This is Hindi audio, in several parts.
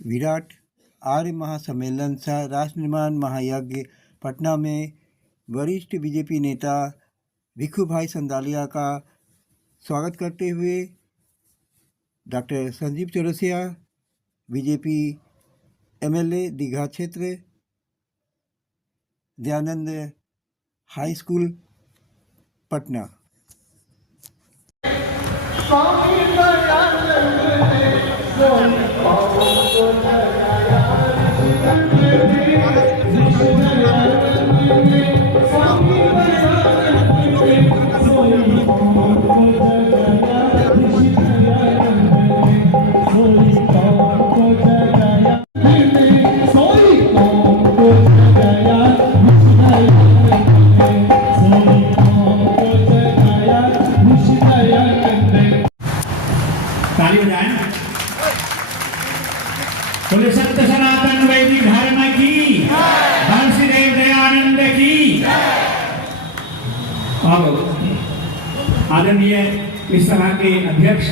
विराट आर्य महासम्मेलन सह राष्ट्र निर्माण महायज्ञ पटना में वरिष्ठ बीजेपी नेता भिखू भाई संदालिया का स्वागत करते हुए doctor Sanjeev Chaurasia, BJP MLA Digha क्षेत्र, दयानंद हाई स्कूल पटना। ताली बजाएं। बोले सत्य सनातन वैदिक धर्म की, हंसदेव दयानंद की। आदरणीय इस सभा के अध्यक्ष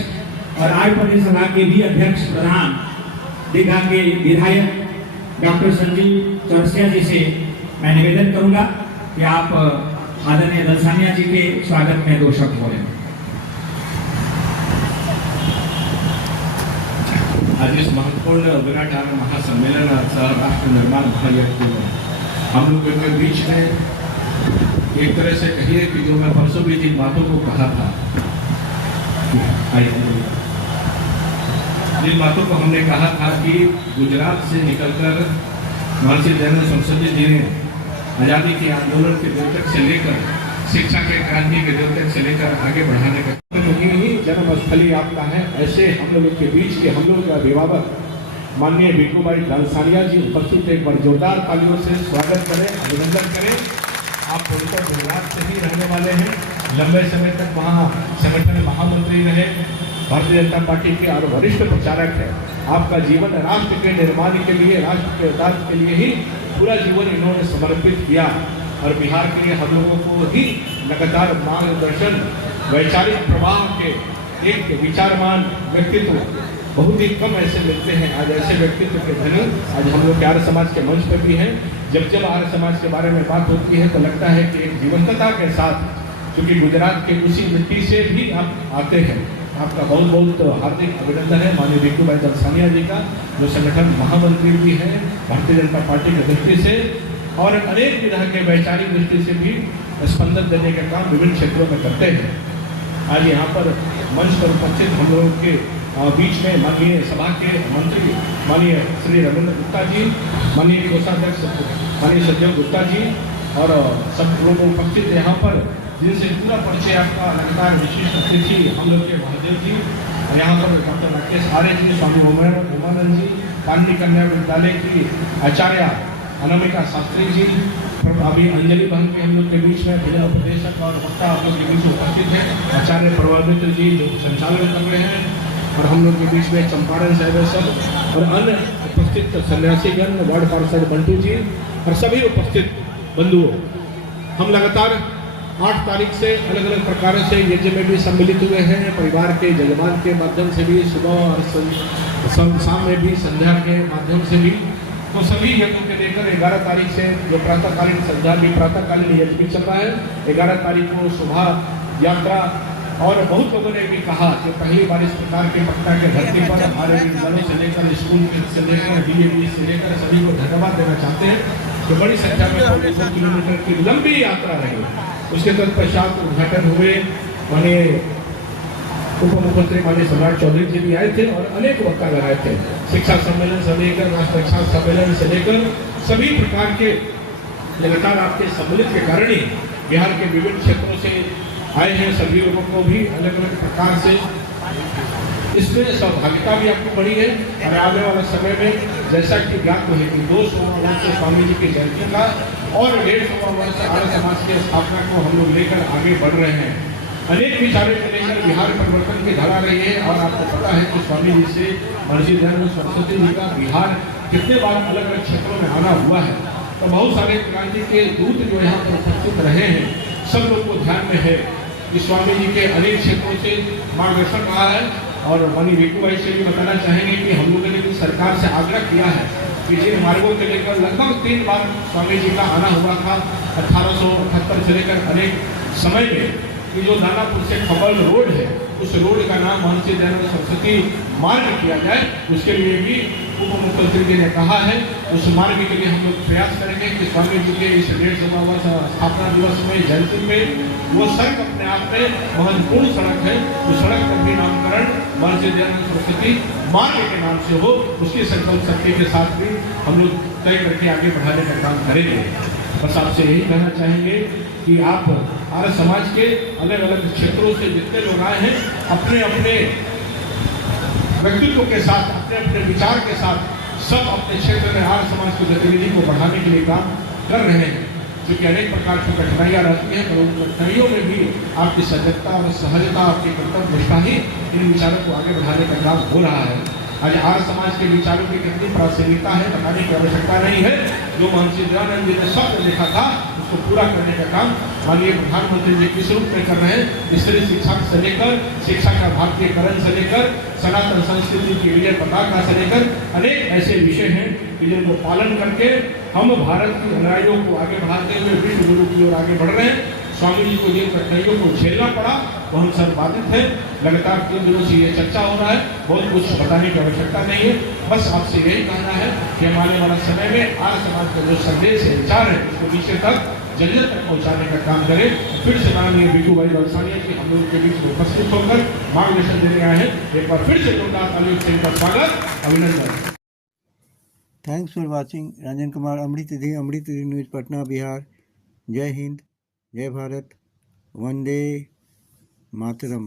और आर्य परिषद सभा के भी अध्यक्ष प्रधान दीघा के विधायक डॉक्टर संजीव चौरसिया जी से मैं निवेदन करूंगा कि आप आदरणीय दलसानिया जी के स्वागत में दो शब्द बोलें। आज इस महत्वपूर्ण विराट आर्य महासम्मेलन राष्ट्र निर्माण महायज्ञ हम लोगों के बीच में एक तरह से कहिए कि जो मैं परसों भी जिन बातों को कहा था, जिन बातों को हमने कहा था कि गुजरात से निकलकर महर्षि दयानंद सरस्वती जी ने आज़ादी के आंदोलन के द्योतक से लेकर शिक्षा के क्रांति के द्योतक से लेकर आगे बढ़ाने का ही जन्मस्थली आपका है। ऐसे हम लोगों के बीच के हम लोग का अभिभावक माननीय भिखू भाई दलसानिया जी उपस्थित, एक बार जोरदार तालियों से स्वागत करें, अभिनंदन करें। आप पूर्णतः गुजरात से ही रहने वाले हैं, लंबे समय तक वहाँ संगठन महामंत्री रहे, भारतीय जनता पार्टी के और वरिष्ठ प्रचारक है। आपका जीवन राष्ट्र के निर्माण के लिए, राष्ट्र के उद्धार के लिए ही पूरा जीवन इन्होंने समर्पित किया और बिहार के लिए हम लोगों को ही लगातार मार्गदर्शन, वैचारिक प्रवाह के एक विचारमान व्यक्तित्व बहुत ही कम ऐसे मिलते हैं। आज ऐसे व्यक्तित्व के धनी आज हम लोग आर्य समाज के मंच पर भी हैं। जब आर्य समाज के बारे में बात होती है तो लगता है कि एक जीवंतता के साथ, क्योंकि गुजरात के उसी मिट्टी से भी आप आते हैं। आपका बहुत बहुत हार्दिक अभिनंदन है माननीय भिखू भाई दलसानिया जी का, जो संगठन महामंत्री भी है भारतीय जनता पार्टी की दृष्टि से और अनेक विधा के वैचारिक दृष्टि से भी स्पंदन देने का काम विभिन्न क्षेत्रों में करते हैं। आज यहाँ पर मंच पर उपस्थित हम लोगों के बीच में माननीय सभा के मंत्री माननीय श्री रविंद्र गुप्ता जी, माननीय कोषाध्यक्ष माननीय संजय गुप्ता जी और सब लोग उपस्थित यहाँ पर, जिनसे पूरा परिचय आपका लगातार विशिष्ट अतिथि हम लोग के महादेव जी, और यहाँ पर डॉक्टर राकेश आर्य जी, स्वामी उमानंद जी, पानी कन्या विद्यालय की आचार्य अनामिका शास्त्री जी, अभी अंजलि बहन के हम लोग के बीच में जिला उपदेशक और वक्ता आप लोग के बीच उपस्थित है, आचार्य प्रभावित जी जो संचालन कर रहे हैं, और हम लोग के बीच में चंपारण साहब सब और अन्य उपस्थित सन्यासीगण, वार्ड पार्षद बंटू जी और सभी उपस्थित बंधुओं। हम लगातार 8 तारीख से अलग अलग प्रकार से यज्ञ में भी सम्मिलित हुए हैं, परिवार के जजमान के माध्यम से भी, सुबह और शाम में भी, संध्या के माध्यम से भी। तो सभी यज्ञों के लेकर 11 तारीख से जो प्रातःकालीन संध्या भी, प्रातःकालीन यज्ञ भी चल रहा है। 11 तारीख को सुबह यात्रा, और बहुत लोगों ने भी कहा कि पहली बार इस प्रकार के पटना के धरती पर हमारे विद्यालयों से लेकर स्कूल से लेकर डीएवी से लेकर सभी को धन्यवाद देना चाहते हैं कि बड़ी संख्या में 200 किलोमीटर की लंबी यात्रा रही। उसके तत्पश्चात उद्घाटन हुए, माननीय उप मुख्यमंत्री माननीय सम्राट चौधरी जी भी आए थे और अनेक वक्ता लगाए थे। शिक्षा सम्मेलन से लेकर राष्ट्र रक्षा सम्मेलन से लेकर सभी प्रकार के लगातार आपके सम्मिलित के कारण ही बिहार के विभिन्न क्षेत्रों से आए हैं। सभी लोगों को भी अलग अलग प्रकार से इसमें सहभागिता भी आपको बढ़ी है। और आने वाले समय में जैसा कि ज्ञात है कि 200 वर्ष स्वामी जी की जयंती का और 150 वर्ष आर्य समाज की स्थापना को हम लोग लेकर आगे बढ़ रहे हैं। अनेक विचारों को लेकर बिहार परिवर्तन की धारा रही है और आपको पता है कि स्वामी जी से महर्षि दयानंद सरस्वती जी का बिहार कितने बार अलग अलग क्षेत्रों में आना हुआ है। तो बहुत सारे क्रांति के दूत जो यहाँ पर उपस्थित रहे हैं, सब लोग को ध्यान में है कि स्वामी जी के अनेक क्षेत्रों से मार्गदर्शन रहा है। और माननीय भिखू भाई से भी बताना चाहेंगे कि हम लोगों ने भी सरकार सरकार से आग्रह किया है कि जिन मार्गों के लेकर लगभग 3 बार स्वामी जी का आना हुआ था 1878 से लेकर अनेक समय में, कि जो दानापुर से खबल रोड है उस रोड का नाम महर्षि दयानंद सरस्वती मार्ग किया जाए। उसके लिए भी उप मुख्यमंत्री जी ने कहा है, उस मार्ग के लिए हम लोग प्रयास करेंगे कि स्वामी जी के इस 150वां वर्ष स्थापना दिवस में जयंती में वो सड़क अपने आप में महत्वपूर्ण सड़क है, उस सड़क का भी नामकरण महर्षि दयानंद सरस्वती मार्ग के नाम से हो। उसकी संकल्प शक्ति के साथ भी हम लोग तय करके आगे बढ़ाने का काम करेंगे। बस आपसे यही कहना चाहेंगे कि आप आर्य समाज के अलग अलग क्षेत्रों से जितने लोग आए हैं, अपने अपने व्यक्तित्व के साथ, अपने अपने विचार के साथ सब अपने क्षेत्र में आर्य समाज की गतिविधि को बढ़ाने के लिए काम कर रहे हैं। क्योंकि अनेक प्रकार की कठिनाइयाँ रहती हैं, पर उन कठिनाइयों में भी आपकी सजगता और सहजता, आपकी कर्तव्य निष्ठा ही इन विचारों को आगे बढ़ाने का काम हो रहा है। आज आर्य समाज के विचारों की कितनी प्रासंगिकता है बताने की आवश्यकता नहीं है। जो महर्षि दयानंद जी ने स्वप्न देखा था उसको पूरा करने का काम माननीय प्रधानमंत्री जी किस रूप में कर रहे हैं। स्त्री शिक्षा से लेकर शिक्षा का भारतीयकरण से लेकर सनातन संस्कृति की विजय पताका से लेकर अनेक ऐसे विषय हैं कि जिनको पालन करके हम भारत की अनुयायियों को आगे बढ़ाते हुए विश्व गुरु की ओर आगे बढ़ रहे हैं। स्वामी जी को जिन कठिनाइयों को झेलना पड़ा वो हम सब बाधित है। लगातार 3 दिनों से ये चर्चा हो रहा है, बहुत कुछ बताने की आवश्यकता नहीं है। बस आपसे यही कहना है कि आने वाला समय में आर्य समाज का जो संदेश है, विचार है, उसको नीचे तक जन तक पहुंचाने का काम करें। फिर से माननीय बिकू भाई बलसानिया जी हम लोगों के बीच में उपस्थित होकर मार्गदर्शन देने आए हैं। एक बार फिर से जोरदार तालियों से इनका स्वागत, अभिनंदन। Thanks for watching. Ranjan Kumar, Amrit news, Patna, Bihar. जय हिंद, जय भारत, वंदे मातरम।